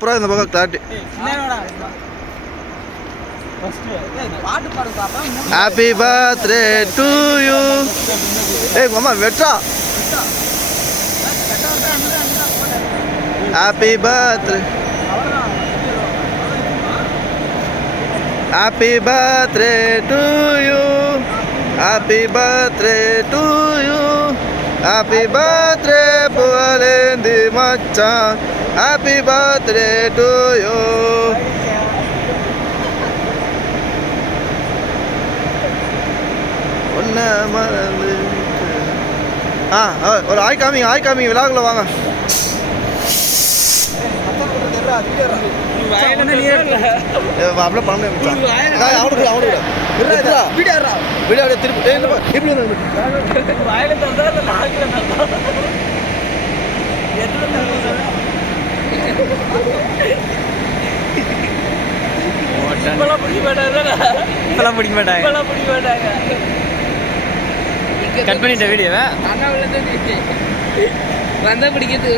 சூப்பராக இந்த பக்கம் clarity. Happy birthday to you. ஏய் மாமா வெட்ரா. Happy birthday. Happy birthday to you. Happy birthday to you. Happy birthday Pugazhendhi மச்சான். Happy birthday to you. ஒன்ன மறந்து. ஒரு ஆய் காமிங்க விழாக்குள்ள வாங்க. அப்படியே பண்ண வீடியோ திருப்பி பிடிக்க மாட்டாங்க. கட் பண்ணிட்ட வீடியோவை வந்தா பிடிக்கிறது.